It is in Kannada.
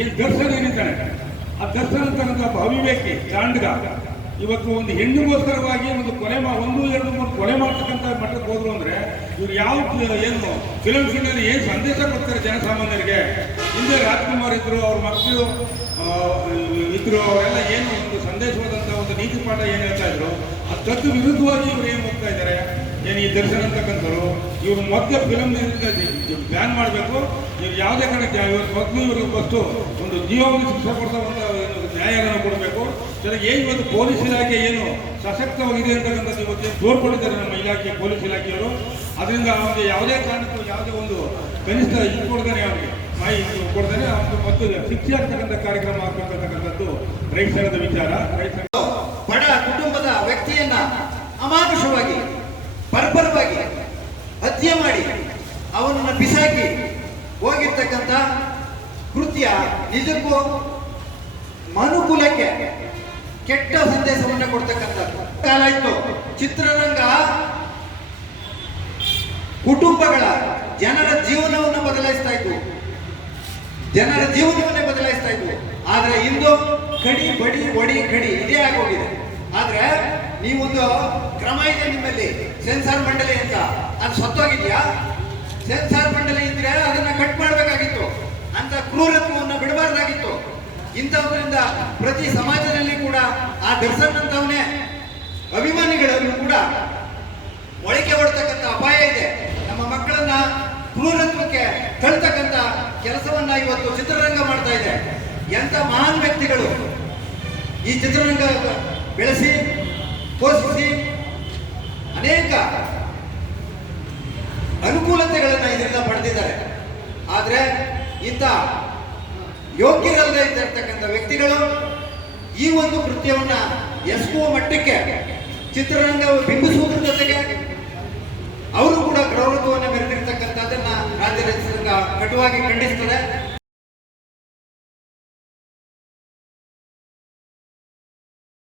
ಏನ್ ದರ್ಶನ ಏನಿದ್ದಾನೆ? ಆ ದರ್ಶನ ಅಂತಕ್ಕಂಥ ಒಬ್ಬ ಚಾಂಡ್ಗ, ಇವತ್ತು ಒಂದು ಹೆಣ್ಣಿಗೋಸ್ಕರವಾಗಿ ಒಂದು ಕೊಲೆ ಒಂದು, ಎರಡು, ಮೂರು ಕೊಲೆ ಮಾಡ್ತಕ್ಕಂಥ ಮಟ್ಟಕ್ಕೆ ಹೋದ್ರು ಅಂದ್ರೆ ಇವ್ರು ಯಾವ, ಏನು ಫಿಲಮ್ ಫೀಲ್ಡಲ್ಲಿ ಏನು ಸಂದೇಶ ಕೊಡ್ತಾರೆ ಜನಸಾಮಾನ್ಯರಿಗೆ? ಹಿಂದೆ ರಾಜ್ಕುಮಾರ್ ಇದ್ರು, ಅವ್ರ ಮಕ್ಕಳು ಇದ್ರು, ಅವರೆಲ್ಲ ಏನು ಒಂದು ಸಂದೇಶವಾದಂಥ ಒಂದು ನೀತಿ ಪಾಠ ಏನು ಹೇಳ್ತಾ ಇದ್ರು, ಆ ವಿರುದ್ಧವಾಗಿ ಇವ್ರು ಏನು ಹೋಗ್ತಾ ಇದ್ದಾರೆ? ಏನು ಈ ದರ್ಶನ ಅಂತಕ್ಕಂಥವ್ರು, ಇವ್ರು ಮೊದಲು ಫಿಲಮ್ ಬ್ಯಾನ್ ಮಾಡಬೇಕು, ಇವ್ರು ಯಾವುದೇ ಕಾರಣಕ್ಕೆ ಇವ್ರ ಮೊದಲು ಇವ್ರಿಗೆ ಫಸ್ಟು ಒಂದು ಜೀವವನ್ನು ಶಿಕ್ಷೆ ಒಂದು ನ್ಯಾಯಾಲಯ ಕೊಡಬೇಕು. ಜೊತೆಗೆ ಏನು ಇವತ್ತು ಪೊಲೀಸ್ ಇಲಾಖೆ ಏನು ಸಶಕ್ತವಾಗಿದೆ ಅಂತಕ್ಕಂಥದ್ದು ಇವತ್ತು ತೋರ್ಕೊಂಡಿದ್ದಾರೆ ನಮ್ಮ ಇಲಾಖೆ, ಪೊಲೀಸ್ ಇಲಾಖೆಯವರು. ಅದರಿಂದ ಅವನಿಗೆ ಯಾವುದೇ ಕಾರಣಕ್ಕೂ ಯಾವುದೇ ಒಂದು ಕನಿಷ್ಠ ಇದು ಕೊಡ್ತಾನೆ ಅವನಿಗೆ ಮಾಹಿತಿ ಕೊಡ್ತಾನೆ ಅವನಿಗೆ ಮತ್ತು ಶಿಕ್ಷೆ ಆಗ್ತಕ್ಕಂಥ ಕಾರ್ಯಕ್ರಮ ಆಗ್ಬೇಕಂತಕ್ಕಂಥದ್ದು ರೈತ ಸಂಘದ ವಿಚಾರ. ರೈತ ಬಡ ಕುಟುಂಬದ ವ್ಯಕ್ತಿಯನ್ನ ಅಮಾನುಷವಾಗಿ ಬಿಸಾಕಿ ಹೋಗಿರ್ತಕ್ಕಂಥ ಕೃತ್ಯ ನಿಜಕ್ಕೂ ಮನುಕುಲಕ್ಕೆ ಕೆಟ್ಟ ಸಂದೇಶವನ್ನು ಕೊಡ್ತಕ್ಕಂಥದ್ದು. ಕಾಲ ಇತ್ತು. ಚಿತ್ರರಂಗ ಕುಟುಂಬಗಳ ಜನರ ಜೀವನವನ್ನು ಬದಲಾಯಿಸ್ತಾ ಇತ್ತು ಜನರ ಜೀವನವನ್ನೇ ಬದಲಾಯಿಸ್ತಾ ಇದ್ವು. ಆದ್ರೆ ಇಂದು ಕಡಿ ಬಡಿ ಒಡಿ ಕಡಿ ಇದೇ ಆಗೋಗಿದೆ. ಆದ್ರೆ ನೀವೊಂದು ಕ್ರಮ ಇದೆ ನಿಮ್ಮಲ್ಲಿ. ಸೆನ್ಸಾರ್ ಮಂಡಳಿ ಅಂತ. ಅದು ಸತ್ತೋಗಿದ್ಯಾ? ಸೆನ್ಸಾರ್ ಮಂಡಳಿ ಇದ್ರೆ ಅದನ್ನ ಕಟ್ ಮಾಡಬೇಕಾಗಿತ್ತು. ಅಂತ ಕ್ರೂರತ್ವವನ್ನು ಬಿಡಬಾರ್ದಾಗಿತ್ತು. ಇಂಥವರಿಂದ ಪ್ರತಿ ಸಮಾಜದಲ್ಲಿ ಕೂಡ ಆ ದರ್ಶನ್ ಅಂತವನೇ ಅಭಿಮಾನಿಗಳಲ್ಲೂ ಕೂಡ ಒಳಗೆ ಹೊಡ್ತಕ್ಕಂಥ ಅಪಾಯ ಇದೆ. ನಮ್ಮ ಮಕ್ಕಳನ್ನ ಕ್ರೂರತ್ವಕ್ಕೆ ತಳ್ತಕ್ಕಂಥ ಕೆಲಸವನ್ನ ಇವತ್ತು ಚಿತ್ರರಂಗ ಮಾಡ್ತಾ ಇದೆ. ಎಂತ ಮಹಾನ್ ವ್ಯಕ್ತಿಗಳು ಈ ಚಿತ್ರರಂಗ ಬೆಳೆಸಿ ಪೋಷಿಸಿ ಅನೇಕ ಇಂಥ ಯೋಗ್ಯರಲ್ಲದೆ ಇದ್ದಿರ್ತಕ್ಕಂಥ ವ್ಯಕ್ತಿಗಳು ಈ ಒಂದು ಕೃತ್ಯವನ್ನ ಎಸ್ಕುವ ಮಟ್ಟಕ್ಕೆ ಚಿತ್ರರಂಗ ಬಿಂಬಿಸುವುದರ ಜೊತೆಗೆ ಅವರು ಕೂಡ ಗೌರವತ್ವವನ್ನು ಮೆರೆದಿರ್ತಕ್ಕಂಥದ್ದನ್ನ ರಾಜ್ಯ ರೈತ ಸಂಘ ಕಟುವಾಗಿ ಖಂಡಿಸ್ತದೆ.